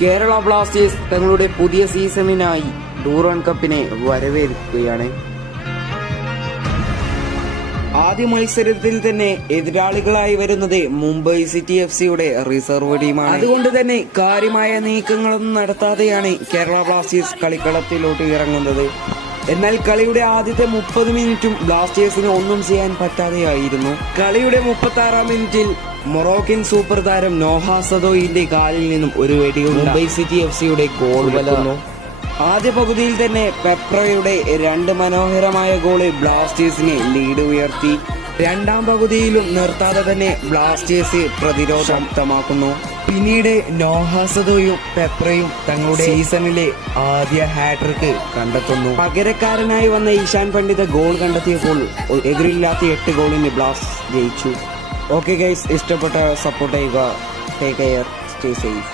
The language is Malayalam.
കേരള ബ്ലാസ്റ്റേഴ്സ് തങ്ങളുടെ പുതിയ സീസണിനായി ഡൂറൻ കപ്പിനെ വരവേൽക്കുകയാണ്. ആദ്യ മത്സരത്തിൽ തന്നെ എതിരാളികളായി വരുന്നത് മുംബൈ സിറ്റി FC-യുടെ റിസർവ് ടീമാണ്. അതുകൊണ്ട് തന്നെ കാര്യമായ നീക്കങ്ങളൊന്നും നടത്താതെയാണ് കേരള ബ്ലാസ്റ്റേഴ്സ് കളിക്കളത്തിലോട്ട് ഇറങ്ങുന്നത്. എന്നാൽ കളിയുടെ ആദ്യത്തെ 30 മിനിറ്റും ബ്ലാസ്റ്റേഴ്സിന് ഒന്നും ചെയ്യാൻ പറ്റാതെയായിരുന്നു. കളിയുടെ 36-ാം മിനിറ്റിൽ മൊറോക്കൻ സൂപ്പർ താരം നോഹ സദോയിന്റെ കാലിൽ നിന്നും ഒരു വെടിയുണ്ട മുംബൈ സിറ്റി FC-യുടെ ഗോൾ വലർന്നു. ആദ്യ പകുതിയിൽ തന്നെ പെപ്രയുടെ 2 മനോഹരമായ ഗോള് ബ്ലാസ്റ്റേഴ്സിന് ലീഡ് ഉയർത്തി. രണ്ടാം പകുതിയിലും നിർത്താതെ തന്നെ ബ്ലാസ്റ്റേഴ്സ് പ്രതിരോധം ശക്തമാക്കുന്നു. പിന്നീട് നോഹ സദോയും പെപ്രയും തങ്ങളുടെ സീസണിലെ ആദ്യ ഹാട്രിക്ക് കണ്ടെത്തുന്നു. പകരക്കാരനായി വന്ന ഈശാൻ പണ്ഡിത ഗോൾ കണ്ടെത്തിയപ്പോൾ എതിരില്ലാത്ത 8 ഗോളിന് ബ്ലാസ്റ്റേഴ്സ് ജയിച്ചു. ഓക്കെ ഗൈസ്, ഇഷ്ടപ്പെട്ട സപ്പോർട്ട് ചെയ്യുക. Take care, stay safe.